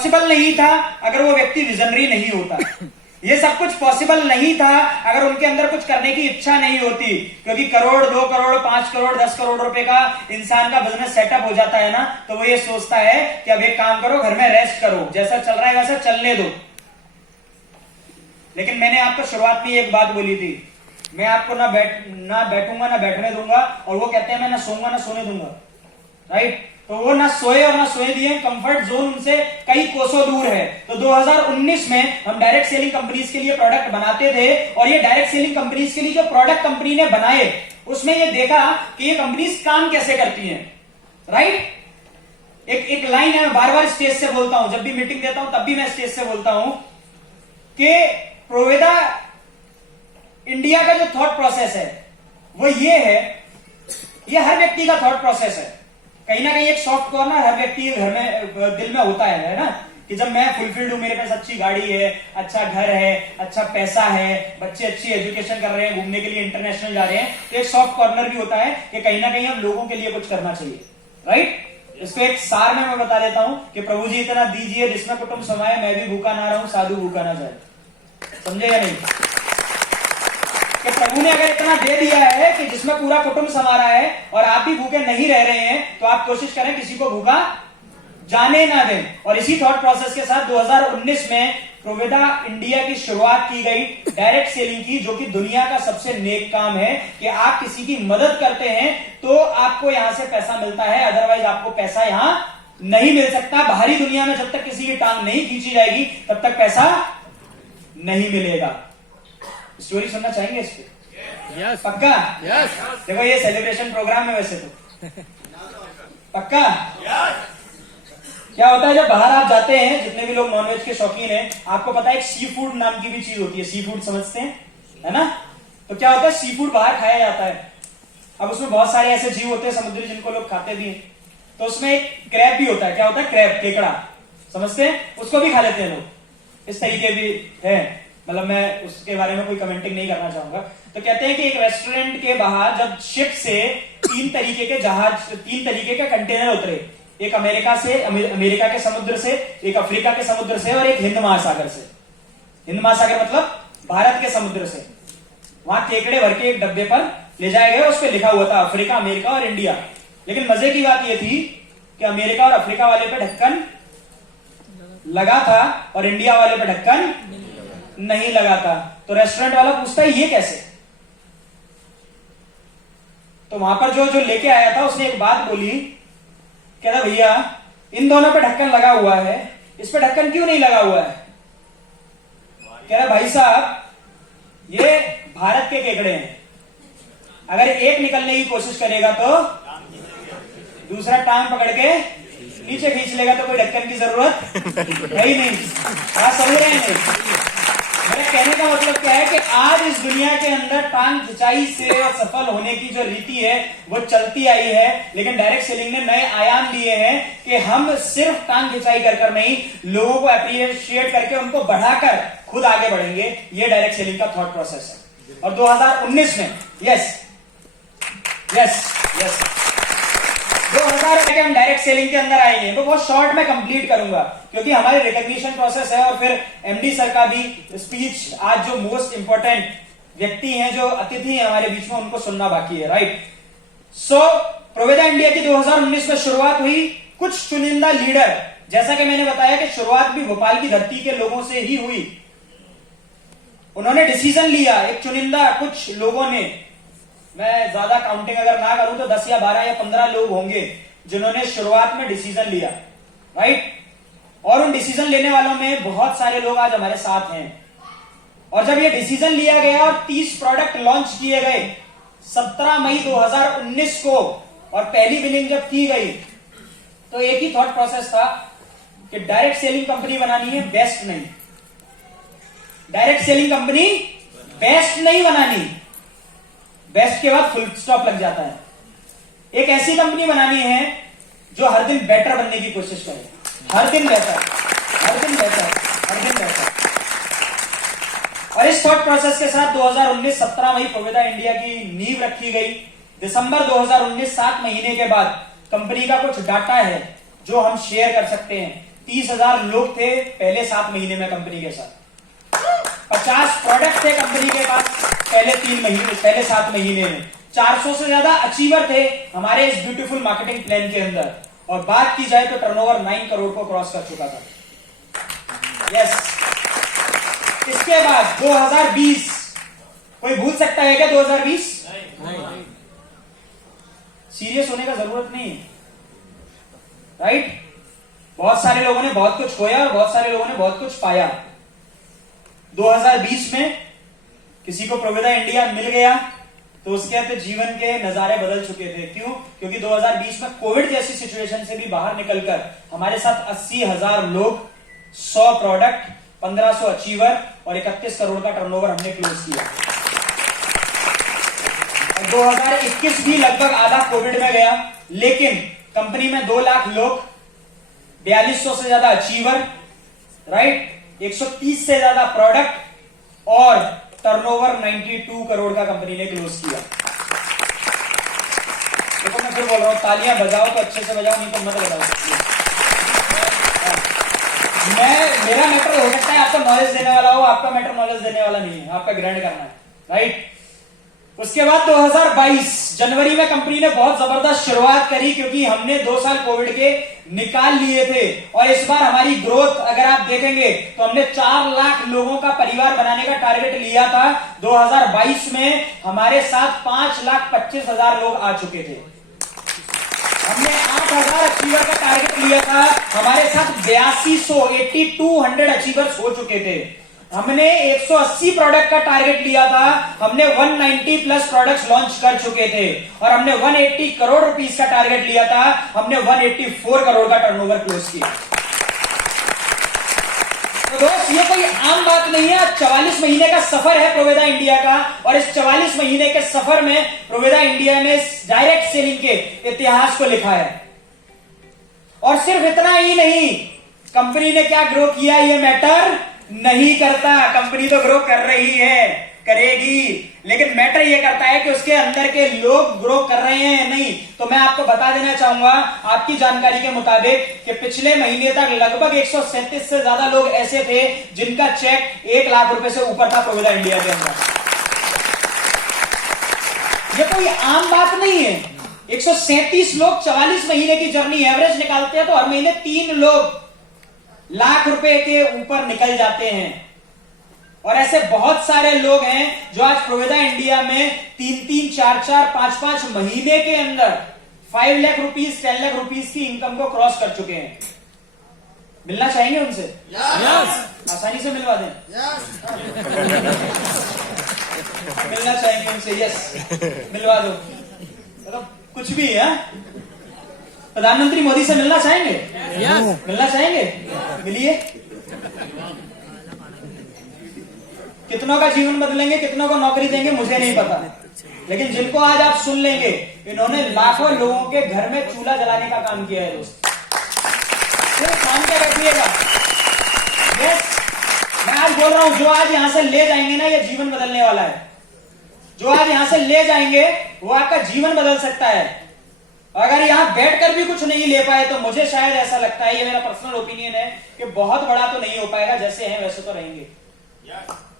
Possible नहीं था अगर वो व्यक्ति विजनरी नहीं होता। ये सब कुछ पॉसिबल नहीं था अगर उनके अंदर कुछ करने की इच्छा नहीं होती। क्योंकि करोड़, 2 करोड़, 5 करोड़, 10 करोड़ रुपए का इंसान का बिजनेस सेटअप हो जाता है ना, तो वो ये सोचता है कि अब एक काम करो, घर में रेस्ट करो, जैसा चल रहा है वैसा चलने दो। लेकिन मैंने आपको शुरुआत में एक बात बोली थी, मैं आपको ना बैठूंगा ना बैठने दूंगा, और वो कहते हैं मैं ना सोऊंगा ना सोने दूंगा, राइट। तो वो ना सोए और ना सोए दिए, कंफर्ट जोन उनसे कई कोसों दूर है। तो 2019 में हम डायरेक्ट सेलिंग कंपनीज के लिए प्रोडक्ट बनाते थे, और ये डायरेक्ट सेलिंग कंपनीज के लिए जो प्रोडक्ट कंपनी ने बनाए, उसमें ये देखा कि ये कंपनीज काम कैसे करती हैं, राइट। एक लाइन है, मैं बार बार स्टेज से बोलता हूं, जब भी मीटिंग देता हूं तब भी मैं स्टेज से बोलता हूं कि प्रोवेदा इंडिया का जो थॉट प्रोसेस है वो ये है, ये हर व्यक्ति का थॉट प्रोसेस है। कहीं ना कहीं एक सॉफ्ट कॉर्नर हर व्यक्ति के घर में, दिल में होता है ना, कि जब मैं फुलफिल्ड हूं, मेरे पास अच्छी गाड़ी है, अच्छा घर है, अच्छा पैसा है, बच्चे अच्छी एजुकेशन कर रहे हैं, घूमने के लिए इंटरनेशनल जा रहे हैं, तो एक सॉफ्ट कॉर्नर भी होता है कि कहीं ना कहीं हम लोगों के लिए कुछ करना चाहिए, राइट। इसको एक सार में मैं बता देता हूं कि प्रभु जी इतना दीजिए जिसमें कुटुंब समाये, मैं भी भूखा ना रहूं, साधु भूखा ना जाए। समझे या नहीं? कि प्रभु ने अगर इतना दे दिया है कि जिसमें पूरा कुटुंब समा रहा है और आप भी भूखे नहीं रह रहे हैं, तो आप कोशिश करें किसी को भूखा जाने ना दें। और इसी थॉट प्रोसेस के साथ 2019 में प्रोवेदा इंडिया की शुरुआत की गई, डायरेक्ट सेलिंग की, जो कि दुनिया का सबसे नेक काम है कि आप किसी की मदद करते हैं तो आपको यहां से पैसा मिलता है, अदरवाइज आपको पैसा यहां नहीं मिल सकता। बाहरी दुनिया में जब तक किसी की टांग नहीं खींची जाएगी तब तक पैसा नहीं मिलेगा। स्टोरी सुनना चाहेंगे इस पे? यस पक्का? यस देखो ये सेलिब्रेशन प्रोग्राम है वैसे तो। पक्का? क्या होता है जब बाहर आप जाते हैं, जितने भी लोग नॉनवेज के शौकीन हैं, आपको पता है एक सी फूड नाम की भी चीज होती है, सी फूड समझते हैं, है ना? तो क्या होता है, सी फूड बाहर खाया जाता है। अब उसमें बहुत सारे ऐसे जीव होते हैं समुद्री जिनको लोग खाते भी हैं। तो उसमें एक क्रैब भी होता है। क्या होता है? क्रैब, केकड़ा, समझते हैं? उसको भी खा लेते हैं लोग। इस तरीके भी है, मतलब मैं उसके बारे में कोई कमेंटिंग नहीं करना चाहूंगा। तो कहते हैं कि एक रेस्टोरेंट के बाहर जब शिप से 3 तरीके के जहाज, 3 तरीके के कंटेनर उतरे, एक अमेरिका के समुद्र से, एक अफ्रीका के समुद्र से, और एक हिंद महासागर से। हिंद महासागर मतलब भारत के समुद्र से। वहां केकड़े भर के एक डब्बे पर ले जाए गए, उस पर लिखा हुआ था अफ्रीका, अमेरिका और इंडिया। लेकिन मजे की बात यह थी कि अमेरिका और अफ्रीका वाले पे ढक्कन लगा था और इंडिया वाले पे ढक्कन नहीं लगा था। तो रेस्टोरेंट वाला पूछता है ये कैसे? तो वहां पर जो लेके आया था उसने एक बात बोली, कहता भैया इन दोनों पे ढक्कन लगा हुआ है, इस पे ढक्कन क्यों नहीं लगा हुआ है? कह रहा भाई साहब ये भारत के केकड़े हैं, अगर एक निकलने की कोशिश करेगा तो दूसरा टांग पकड़ के नीचे खींच लेगा, तो कोई ढक्कन की जरूरत है ही नहीं। आप समझ रहे हैं? मेरे कहने का मतलब क्या है कि आज इस दुनिया के अंदर टांग खिंचाई से सफल होने की जो रीति है वो चलती आई है, लेकिन डायरेक्ट सेलिंग ने नए आयाम लिए हैं कि हम सिर्फ टांग खिंचाई कर नहीं, लोगों को अप्रिशिएट करके उनको बढ़ाकर खुद आगे बढ़ेंगे। ये डायरेक्ट सेलिंग का थॉट प्रोसेस है। और 2019 में यस 2000 हम डायरेक्ट सेलिंग के अंदर आएंगे, तो बहुत शॉर्ट में कंप्लीट करूंगा क्योंकि हमारे रिकॉग्निशन प्रोसेस है, और फिर एमडी सर का भी स्पीच, आज जो मोस्ट इंपोर्टेंट व्यक्ति हैं, जो अतिथि हैं हमारे बीच में, उनको सुनना बाकी है, राइट। सो प्रोवेदा इंडिया की 2019 में शुरुआत हुई। कुछ चुनिंदा लीडर, जैसा कि मैंने बताया कि शुरुआत भी भोपाल की धरती के लोगों से ही हुई, उन्होंने डिसीजन लिया, एक चुनिंदा कुछ लोगों ने, मैं ज्यादा काउंटिंग अगर ना करूं तो 10 या 12 या 15 लोग होंगे जिन्होंने शुरुआत में डिसीजन लिया, राइट। और उन डिसीजन लेने वालों में बहुत सारे लोग आज हमारे साथ हैं। और जब ये डिसीजन लिया गया और 30 प्रोडक्ट लॉन्च किए गए 17 मई 2019 को, और पहली बिलिंग जब की गई, तो एक ही थॉट प्रोसेस था कि डायरेक्ट सेलिंग कंपनी बनानी है, बेस्ट नहीं। डायरेक्ट सेलिंग कंपनी बेस्ट नहीं बनानी, बेस्ट के बाद फुल स्टॉप लग जाता है। एक ऐसी कंपनी बनानी है जो हर दिन बेटर बनने की कोशिश करे, हर दिन बेहतर, हर दिन बेहतर, हर दिन बेहतर। और इस थॉट प्रोसेस के साथ 2019 17 मई प्रोवेदा इंडिया की नींव रखी गई। दिसंबर 2019 7 महीने के बाद कंपनी का कुछ डाटा है जो हम शेयर कर सकते हैं। 30,000 लोग थे पहले 7 महीने में कंपनी के साथ, 50 प्रोडक्ट थे कंपनी के पास पहले 7 महीने में, 400 से ज्यादा अचीवर थे हमारे इस ब्यूटीफुल मार्केटिंग प्लान के अंदर, और बात की जाए तो टर्नओवर 9 करोड़ को क्रॉस कर चुका था। यस। इसके बाद 2020, कोई भूल सकता है क्या 2020? नहीं। सीरियस होने का जरूरत नहीं है, राइट? बहुत सारे लोगों ने बहुत कुछ खोया और बहुत सारे लोगों ने बहुत कुछ पाया। 2020 में किसी को प्रोविदा इंडिया मिल गया तो उसके तो जीवन के नजारे बदल चुके थे। क्यों? क्योंकि 2020 में कोविड जैसी सिचुएशन से भी बाहर निकलकर हमारे साथ 80,000 लोग, 100 प्रोडक्ट, 1500 अचीवर और 31 करोड़ का टर्नओवर हमने क्लोज किया। 2021 भी लगभग आधा कोविड में गया, लेकिन कंपनी में 2 लाख लोग, 4200 से ज्यादा अचीवर, राइट, 130 से ज्यादा प्रोडक्ट और टर्नओवर 92 करोड़ का कंपनी ने क्लोज किया। देखो मैं फिर बोल रहा हूं, तालियां बजाओ तो अच्छे से बजाओ, नहीं तो मत बजाओ। मेरा मैटर हो सकता है आपको नॉलेज देने वाला हो, आपका मैटर नॉलेज देने वाला नहीं है, आपका ग्रैंड करना है, राइट? उसके बाद 2022 जनवरी में कंपनी ने बहुत जबरदस्त शुरुआत करी, क्योंकि हमने 2 साल कोविड के निकाल लिए थे, और इस बार हमारी ग्रोथ अगर आप देखेंगे तो हमने 4 लाख लोगों का परिवार बनाने का टारगेट लिया था। 2022 में हमारे साथ 5,25,000 लोग आ चुके थे। हमने 8,000 अचीवर का टारगेट लिया था, हमारे साथ 8200 अचीवर्स हो चुके थे। हमने 180 प्रोडक्ट का टारगेट लिया था, हमने 190 प्लस प्रोडक्ट्स लॉन्च कर चुके थे, और हमने 180 करोड़ रुपीस का टारगेट लिया था, हमने 184 करोड़ का टर्नओवर क्लोज किया। तो दोस्त, ये कोई आम बात नहीं है। 44 महीने का सफर है प्रोविदा इंडिया का, और इस 44 महीने के सफर में प्रोविदा इंडिया ने डायरेक्ट सेलिंग के इतिहास को लिखा है। और सिर्फ इतना ही नहीं, कंपनी ने क्या ग्रो किया ये मैटर नहीं करता। कंपनी तो ग्रो कर रही है, करेगी, लेकिन मैटर ये करता है कि उसके अंदर के लोग ग्रो कर रहे हैं या नहीं। तो मैं आपको बता देना चाहूंगा, आपकी जानकारी के मुताबिक, कि पिछले महीने तक लगभग 137 से ज्यादा लोग ऐसे थे जिनका चेक 1 लाख रुपए से ऊपर था प्रोविदा इंडिया के अंदर। ये कोई आम बात नहीं है। 137 लोग 44 महीने की जर्नी एवरेज निकालते हैं तो हर महीने 3 लोग लाख रुपए के ऊपर निकल जाते हैं। और ऐसे बहुत सारे लोग हैं जो आज प्रोविदा इंडिया में 3-3, 4-4, 5-5 महीने के अंदर 5 लाख रुपीस, 10 लाख रुपीस की इनकम को क्रॉस कर चुके हैं। मिलना चाहेंगे उनसे? yes. आसानी से मिलवा दें? yes. मिलना चाहेंगे उनसे? यस, मिलवा दो। मतलब कुछ भी है। प्रधानमंत्री मोदी से मिलना चाहेंगे? yes. मिलना चाहेंगे? मिलिए। कितनों का जीवन बदलेंगे, कितनों को नौकरी देंगे, मुझे नहीं पता, लेकिन जिनको आज आप सुन लेंगे, इन्होंने लाखों लोगों के घर में चूल्हा जलाने का काम किया है दोस्त। सिर्फ काम क्या रखिएगा। यस, मैं आज बोल रहा हूं, जो आज यहां से ले जाएंगे ना, ये जीवन बदलने वाला है। जो आज यहां से ले जाएंगे वो आपका जीवन बदल सकता है। अगर यहां बैठकर भी कुछ नहीं ले पाए तो मुझे शायद ऐसा लगता है, ये मेरा पर्सनल ओपिनियन है, कि बहुत बड़ा तो नहीं हो पाएगा, जैसे हैं वैसे तो रहेंगे,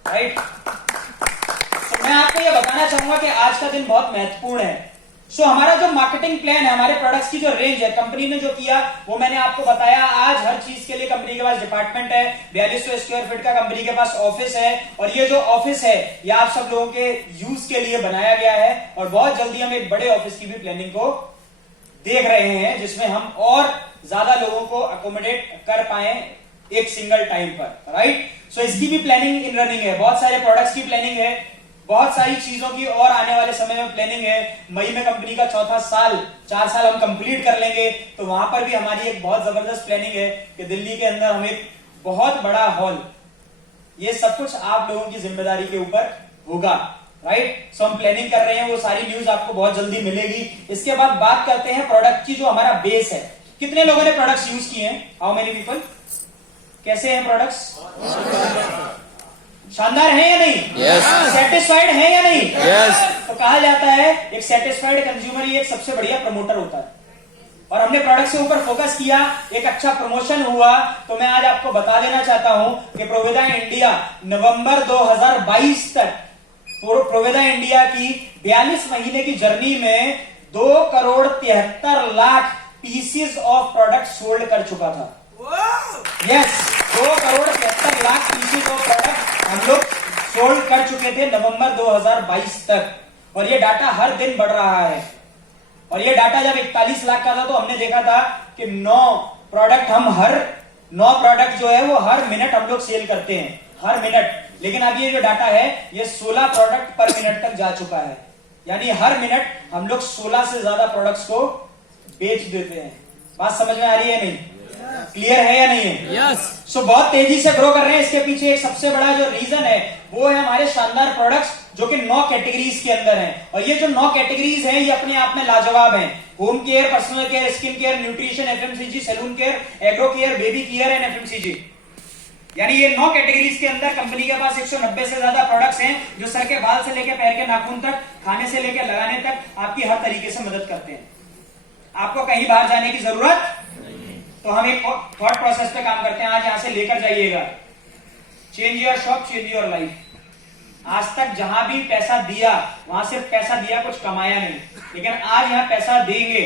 राइट? तो मैं आपको ये बताना चाहूंगा कि आज का दिन बहुत महत्वपूर्ण है। सो हमारा जो मार्केटिंग प्लान है, हमारे प्रोडक्ट्स की जो रेंज है, कंपनी ने जो किया वो मैंने आपको बताया। आज हर चीज के लिए कंपनी के पास डिपार्टमेंट है, 4200 स्क्वायर फीट का कंपनी के पास ऑफिस है, और ये जो ऑफिस है ये आप सब लोगों के यूज के लिए बनाया गया है, और बहुत जल्दी हम एक बड़े ऑफिस की भी प्लानिंग को देख रहे हैं, जिसमें हम और ज्यादा लोगों को अकोमोडेट कर पाए एक सिंगल टाइम पर, राइट? सो इसकी भी प्लानिंग इन रनिंग है, बहुत सारे प्रोडक्ट्स की प्लानिंग है, बहुत सारी चीजों की और आने वाले समय में प्लानिंग है। मई में कंपनी का 4था साल, 4 साल हम कंप्लीट कर लेंगे, तो वहां पर भी हमारी एक बहुत जबरदस्त प्लानिंग है कि दिल्ली के अंदर हम एक बहुत बड़ा हॉल, ये सब कुछ आप लोगों की जिम्मेदारी के ऊपर होगा, राइट? सो हम प्लानिंग कर रहे हैं, वो सारी न्यूज आपको बहुत जल्दी मिलेगी। इसके बाद बात करते हैं प्रोडक्ट की, जो हमारा बेस है। कितने लोगों ने प्रोडक्ट्स यूज किए हैं? How many people? कैसे हैं प्रोडक्ट्स? शानदार है या नहीं? यस। सेटिस्फाइड है या नहीं? यस। तो कहा जाता है एक सेटिस्फाइड कंज्यूमर ही एक सबसे बढ़िया प्रमोटर होता है, और हमने प्रोडक्ट से ऊपर फोकस किया, एक अच्छा प्रमोशन हुआ। तो मैं आज आपको बता देना चाहता हूं कि प्रोविदा इंडिया नवंबर 2022 तक प्रोविदा इंडिया की 42 महीने की जर्नी में 2,73,00,000 पीसेस ऑफ प्रोडक्ट सोल्ड कर चुका था। यस, 2,73,00,000 पीसेस ऑफ प्रोडक्ट हम लोग सोल्ड कर चुके थे नवंबर 2022 तक, और ये डाटा हर दिन बढ़ रहा है। और ये डाटा जब 41 लाख का था तो हमने देखा था कि 9 प्रोडक्ट जो है वो हर मिनट हम लोग सेल करते हैं, हर मिनट। लेकिन अब ये जो डाटा है ये 16 प्रोडक्ट पर मिनट तक जा चुका है, यानी हर मिनट हम लोग 16 से ज्यादा प्रोडक्ट्स को बेच देते हैं। बात समझ में आ रही है नहीं? क्लियर है या नहीं है? यस। सो बहुत तेजी से ग्रो कर रहे हैं। इसके पीछे एक सबसे बड़ा जो रीजन है वो है हमारे शानदार प्रोडक्ट्स जो कि 9 कैटेगरीज के अंदर हैं। और ये जो 9 कैटेगरीज हैं ये अपने आप में लाजवाब हैं। Home care, personal care, skin care, nutrition, FMCG, salon care, agro care, baby care and FMCG. यानी ये 9 कैटेगरीज के अंदर कंपनी के पास 190 से ज्यादा प्रोडक्ट्स हैं जो सर के बाल से लेकर पैर के नाखून तक, खाने से लेकर लगाने तक आपकी हर तरीके से मदद करते हैं। आपको कहीं बाहर जाने की जरूरत तो हम एक थॉट प्रोसेस पे काम करते हैं। आज यहां से लेकर जाइएगा, change your shop, change your life. आज तक जहां भी पैसा दिया वहां सिर्फ पैसा दिया, कुछ कमाया नहीं। लेकिन आज यहां पैसा देंगे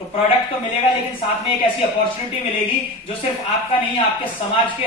तो प्रोडक्ट तो मिलेगा, लेकिन साथ में एक ऐसी अपॉर्चुनिटी मिलेगी जो सिर्फ आपका नहीं, आपके समाज के